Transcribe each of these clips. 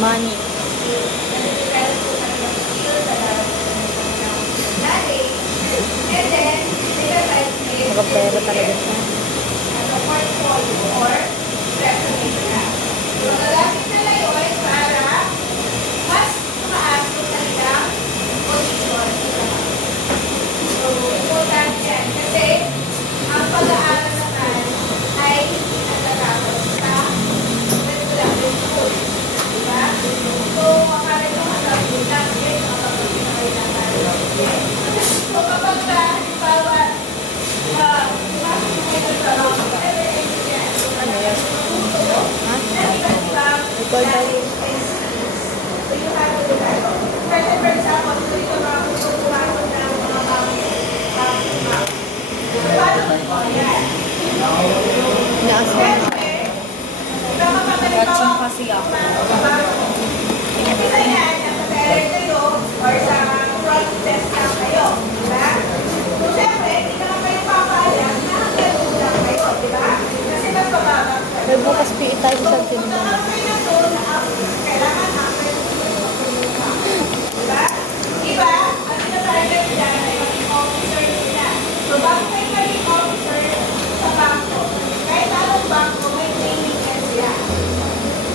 Money. Nakapera talaga siya. Ang pag-aaral naman ay nagtatapos sa reproductive school. Diba? So, akala nyo masabi lang, yes, makapag-inaway na tayo. So, kapag ka, halimbawa, pumasok mo kayo sa trabaho, Ano yan? Ha? Record daw. so you have to do that. For example, so ito mga pumasok ng mga pang-mouth. Paano mo yan? Inaasal na. Watching kasi ako. Isa yan, nasa-parent kayo or sa front desk lang kayo. Diba? So, syempre, hindi naman kayo papayag na hanggang lang kayo. Diba? Kasi mas bababa. May bukas PE tayo sa So, cinema. kung kayo na doon na kailangan after diba? Iba, ang pinatarget dyan ay maging officer nila. So, bago kayo maging officer sa bangko, kahit anong bangko, may training test sila.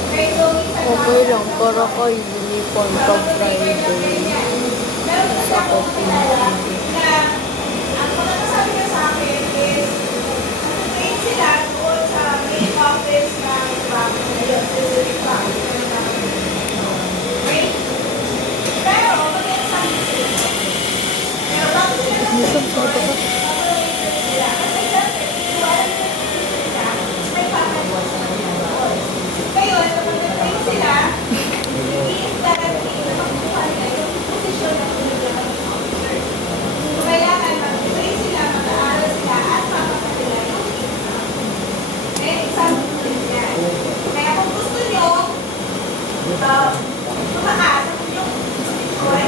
Okay, so, minsan Okay lang, para kay uniform pag Friday. Sa copy. na ang mga nasabi niya sa akin is train sila doon sa main office ng bangko na yun, specific bangko. Okay? Pero, maganda sa akin sila. Pero, bago sila Minsan sa ito ka. ngayon, kapag nag-train sila, i-guarantee na makuha nila yung posisyon na pinigyan ng officer. So, kailangan mag-train sila, mag-aaral sila, at mapapatila yung exam. Okay, exam din yan. Kaya kung gusto nyo, tumakas yung posisyon,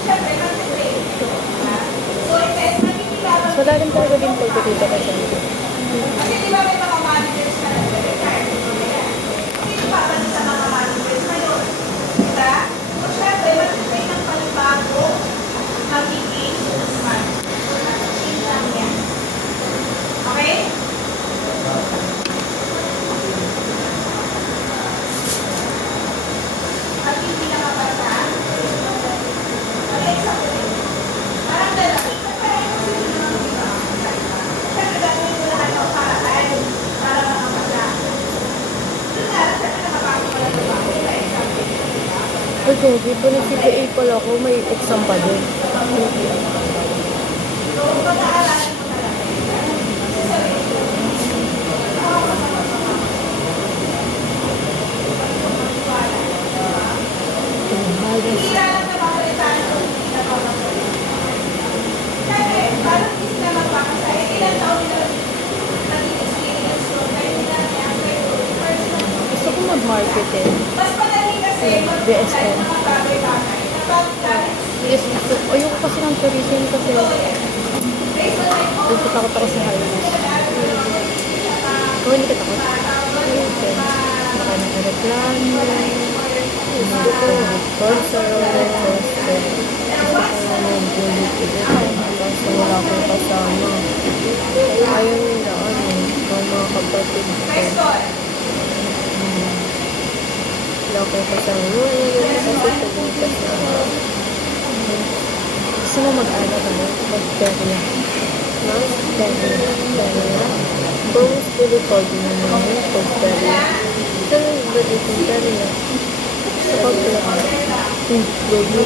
syempre, mag-train. So, invest na kinilaban. So, lalim talaga din pagkakita ka siya. Kasi di ba may mga managers na nag-retire? Sino pa ba sa mga managers ngayon? Diba? So, syempre, mag-train ng panibago magiging manager. So, nasa-change lang yan. Okay? At hindi nakapasa. Okay, example yun. Parang dalawa. Parang kasi hindi naman iba. Siyempre, gagawin mo lahat ng paraan para makapasa. Doon nga, siyempre nakapasok ko lang yung bago. Kaya example yun. Ay, Gogi, pa nag-CPA pala ako, may exam pa din. So, pag-aaralan mo talaga. Kasi sabihin ko, hindi lang napapalitan o hindi napapalitan. Kasi, parang hindi sila magpapasaya. Ilang taon nila naging experience ko. Kaya nila after first month. Gusto ko mag-market eh. Mas madali kasi mag-apply ng mga bagay-bagay. Kapag Yes, gusto. Ayoko kasi ng tourism kasi based on my own gusto takot ako sa highways. Oh, hindi ka takot? Okay. Baka nakareklamo. Hindi ko mag-sponsor. Gusto ko mag-bullet ulit. Kasi wala akong kasama. Ayaw nila, mga kapatid ko. Wala akong kasama. Kasi pumunta sa gusto mo mag-ano ka na? Mag-terya. No? Terya. Kung study code mo naman, pag-terya. Saan yung ba dito yung terya? Sa pag-terya. Gogi.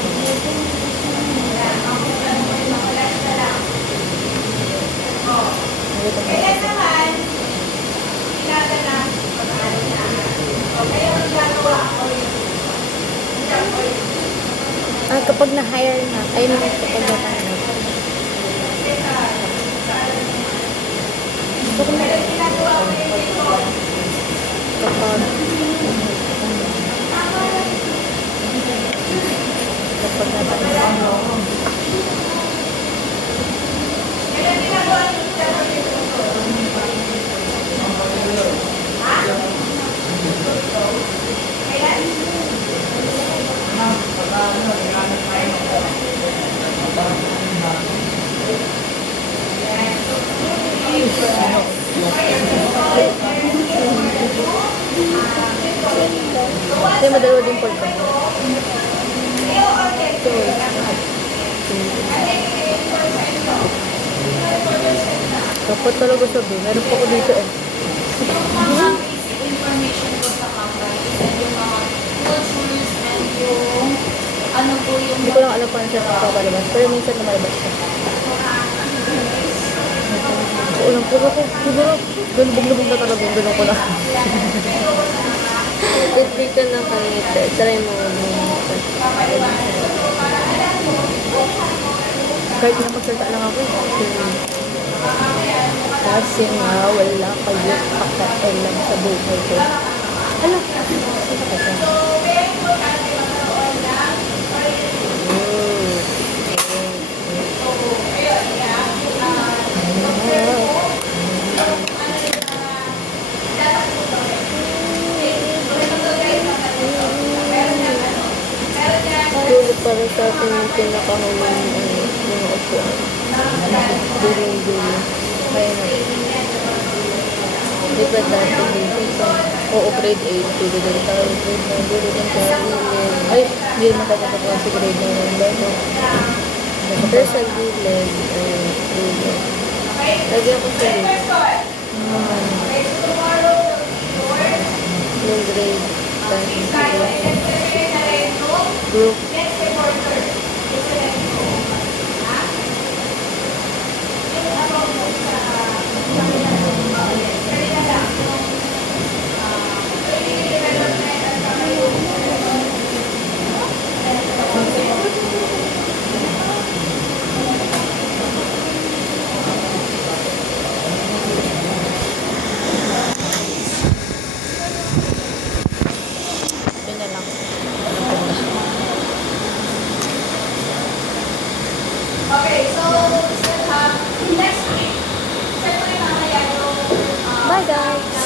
kaya naman, ginaganap pag-aaral na. Okay, ang gagawa ko yun. Kapag na-hire na, ay naman kapag na-hire. Kailan ginagawa mo yung record? Kapag ano, Kailan ginagawa mo yung hindi madalawa din pag ito. Dapat talaga sabi, meron pa ko dito eh. Yung mga basic information ko sa company and yung mga cultures and yung ano po yung Hindi ko lang alam paano siya magpapalabas, pero minsan lumalabas siya. Ulang po ako, siguro, galubog-lubog na talaga yung gano'n ko na. Hindi ka na kanita, try mo kahit napagsalita lang ako eh. Kasi nga, wala kayo pakailan sa buhay ko. Ano? Tulog para sa akin yung pinakahuling mga upuan. Duling-duling. Kaya na. Di ba dati dito? Oo, grade 8. Tulog din tayo. Grade 9. Tulog din tayo. Ay, hindi naman tayo nakakawa si grade 9 ng lalo. Pero sa gilid, tulog. Lagi ako sa gilid. Yung grade 10. Group. Yun na lang. Okay, so next week, siyempre mamaya yung Bye guys!